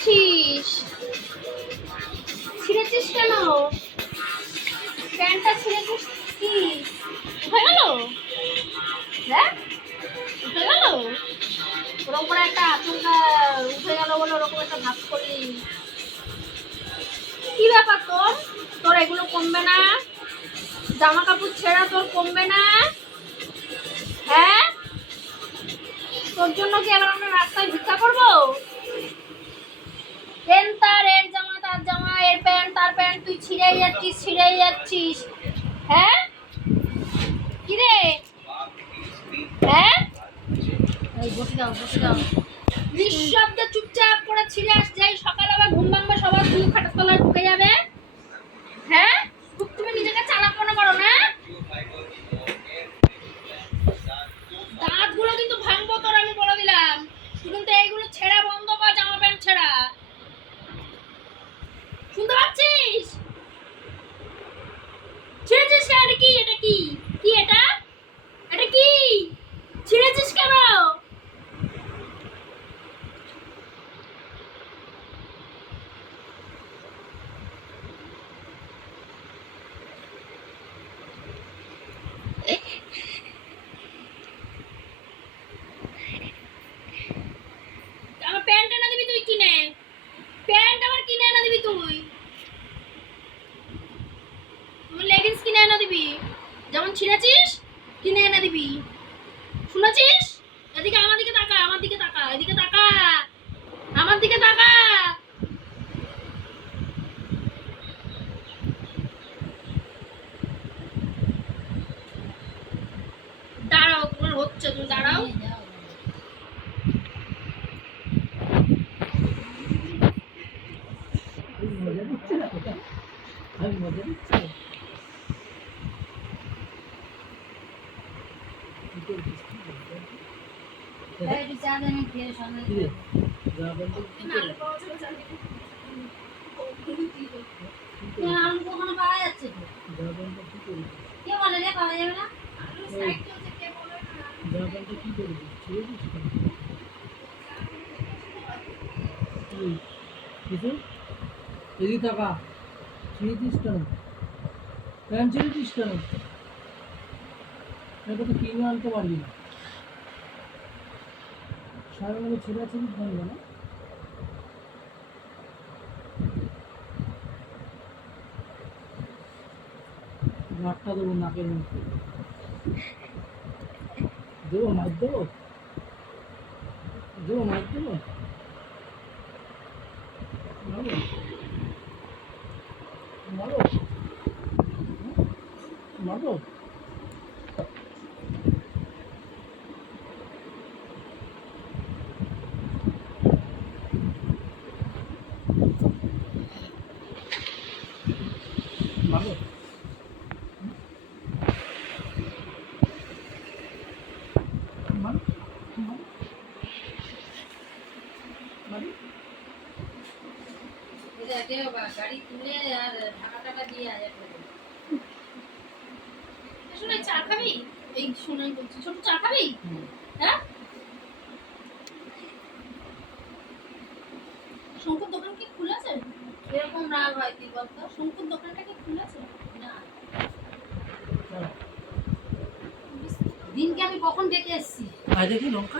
করেছিস? ছিঁড়েছিস কেন? প্যান্টটা ছিঁড়েছিস কি? উঠে গেল? হ্যাঁ, উঠে গেল? ওর উপরে একটা আচমকা উঠে গেল বলে ওরকম একটা ভাব করলি। কি ব্যাপার তোর? তোর এগুলো কমবে না? জামা কাপড় ছেঁড়া তোর কমবে না? হ্যাঁ, তোর জন্য কি আবার আমরা রাস্তায় ভিক্ষা করবো? এর জামা তার জামা, এর প্যান্ট তার প্যান্ট, তুই ছিঁড়েই যাচ্ছিস। হ্যাঁ, কি রে? হ্যাঁ, বসে যাও নিঃশব্দে চুপচাপ করে ছিঁড়ে আস, যাই সকাল আবার ঘুম ভাঙবে, সবার তুই খাটের তলায় ঢুকে যাবে। হ্যাঁ, তুমি নিজেকে চালাক মনে করো না? দাঁতগুলো কিন্তু ভাঙবো তোর, আমি বলে দিলাম। তুই কিন্তু এইগুলো ছেঁড়া বন্ধ কর, জামা প্যান্ট ছেঁড়া। শুনতে পাচ্ছিস? ছিঁড়েছিস কেন? এটা কি? এটা কি? কি এটা? এটা কি? ছিঁড়েছিস কেন? আমার প্যান্ট এনে দিবি তুই কিনে। প্যান্ট আবার কিনে এনে দিবি তুই। আমার লেগিংস কিনে এনে দিবি। যেমন ছিঁড়েছিস কিনে এনে দিবি। শুনেছিস? এদিকে আমার দিকে তাকা, আমার দিকে তাকা, এদিকে তাকা, আমার দিকে তাকা। দাঁড়াও, তোমার হচ্ছে, তুমি দাঁড়াও। মজা দিচ্ছে না এটা, আমি মজা দিচ্ছি। এদিকে টাকা ছিঁড়েছিস কেন? প্যান্ট ছিঁড়েছিস কেন? এটা তো কিনে আনতে পারবি না। সারা মানে ছেঁড়াছিড়ি ভাঙবে না। নাকটা দেবো, নাকের মধ্যে দেবো, মাছ দেবো, মাছ দেবো, মারো মারো মারো। মারো মারো মারো। গাড়ি তুলে আর ঢাকা টাকা দিয়ে শোনা, চা খাবি? এই শোনাই বলছি, ছোট চা খাবি? হ্যাঁ, শঙ্কুর দোকান কি খুলেছে? এরকম রাগ হয় তুই বলতো? শঙ্কুর দোকানটা কি খুলেছে? না, দিনকে আমি কখন ডেকে এসেছি? বাইরে কি লঙ্কা